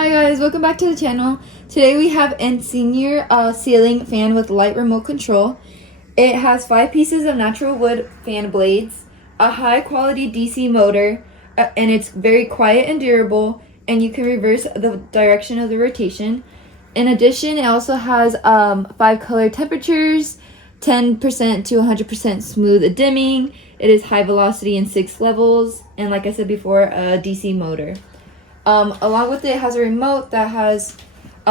Hi guys, welcome back to the channel. Today we have Ensenior ceiling fan with light remote control. It has 5 pieces of natural wood fan blades, a high quality DC motor, and it's very quiet and durable, and you can reverse the direction of the rotation. In addition, it also has 5 color temperatures, 10% to 100% smooth dimming. It is high velocity in 6 levels, and like I said before, a DC motor. Along with it has a remote that has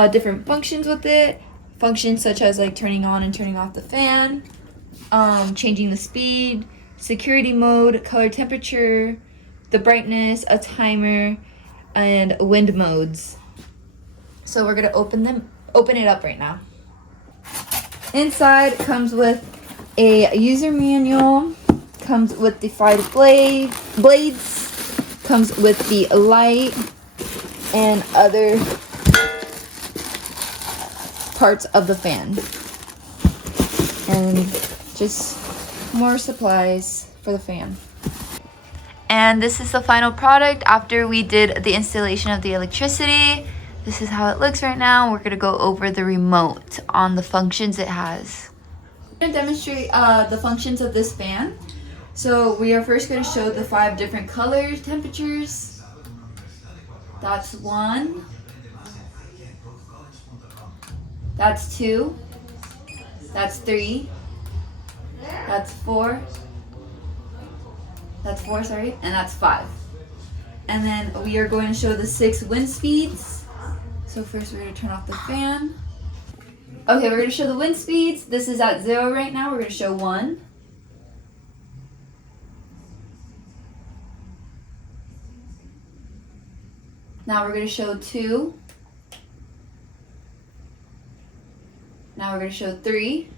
different functions with it. Functions such as like turning on and turning off the fan, changing the speed, security mode, color temperature, the brightness, a timer, and wind modes. So we're gonna open it up right now. Inside comes with a user manual, comes with the 5 blades, comes with the light, and other parts of the fan, and just more supplies for the fan. And this is the final product after we did the installation of the electricity. This is how it looks right now. We're gonna go over the remote on the functions it has. I'm gonna demonstrate the functions of this fan. So we are first going to show the 5 different colors, temperatures. That's 1. That's 2. That's 3. That's 4. That's 4, sorry. And that's 5. And then we are going to show the 6 wind speeds. So first we're going to turn off the fan. Okay, we're going to show the wind speeds. This is at 0 right now. We're going to show 1. Now we're going to show 2. Now we're going to show 3,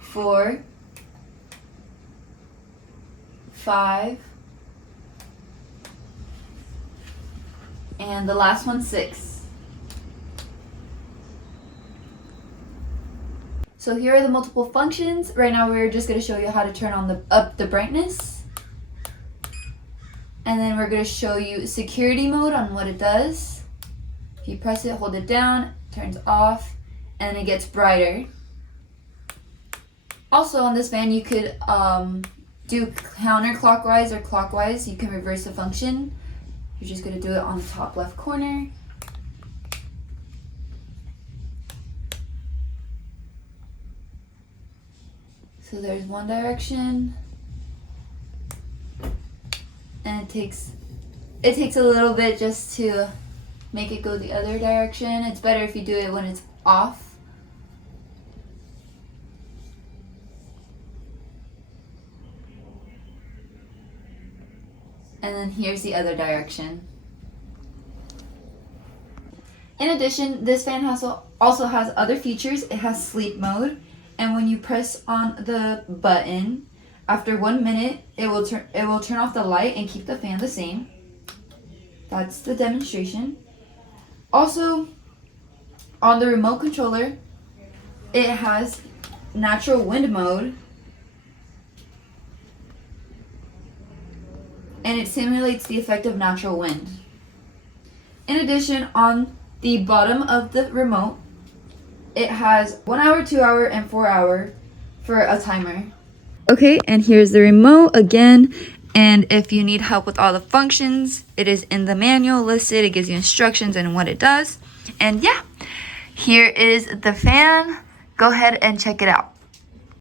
4, 5, and the last one 6. So here are the multiple functions. Right now we're just going to show you how to turn on up the brightness. And then we're going to show you security mode on what it does. If you press it, hold it down, it turns off, and it gets brighter. Also on this fan, you could do counterclockwise or clockwise. You can reverse the function. You're just going to do it on the top left corner. So there's one direction. And it takes a little bit just to make it go the other direction. It's better if you do it when it's off. And then here's the other direction. In addition, this fan also has other features. It has sleep mode, and when you press on the button, after 1 minute, it will turn off the light and keep the fan the same. That's the demonstration. Also, on the remote controller, it has natural wind mode, and it simulates the effect of natural wind. In addition, on the bottom of the remote, it has 1 hour, 2 hour, and 4 hour for a timer. Okay, and here's the remote again. And if you need help with all the functions, it is in the manual listed. It gives you instructions and what it does. And yeah, here is the fan. Go ahead and check it out.